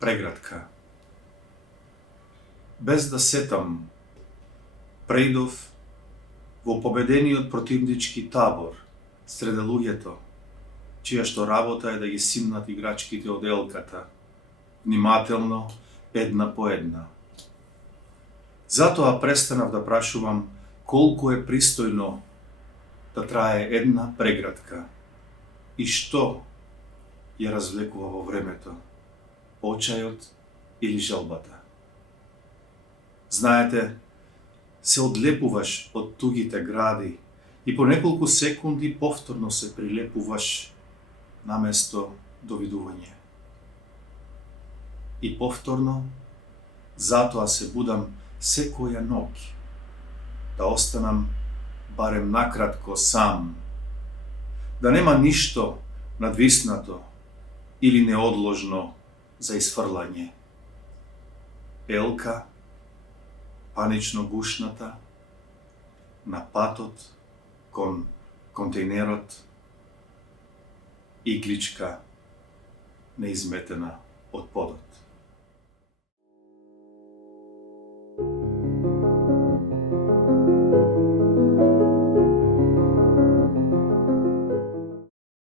Преградка. Без да сетам, преидов во победениот противнички табор, среде луѓето, чија што работа е да ги симнат играчките од елката, внимателно, една по една. Затоа престанав да прашувам колку е пристојно да трае една преградка и што ја развлекува во времето, очајот или жалбата. Знаете, се одлепуваш од тугите гради и по неколку секунди повторно се прилепуваш наместо довидување. И повторно, затоа се будам секоја ноќ, да останам барем накратко сам, да нема ништо надвиснато или неодложно за исфрлање. Елка, панично гушната, на патот кон контејнерот, игличка неизметена од подот.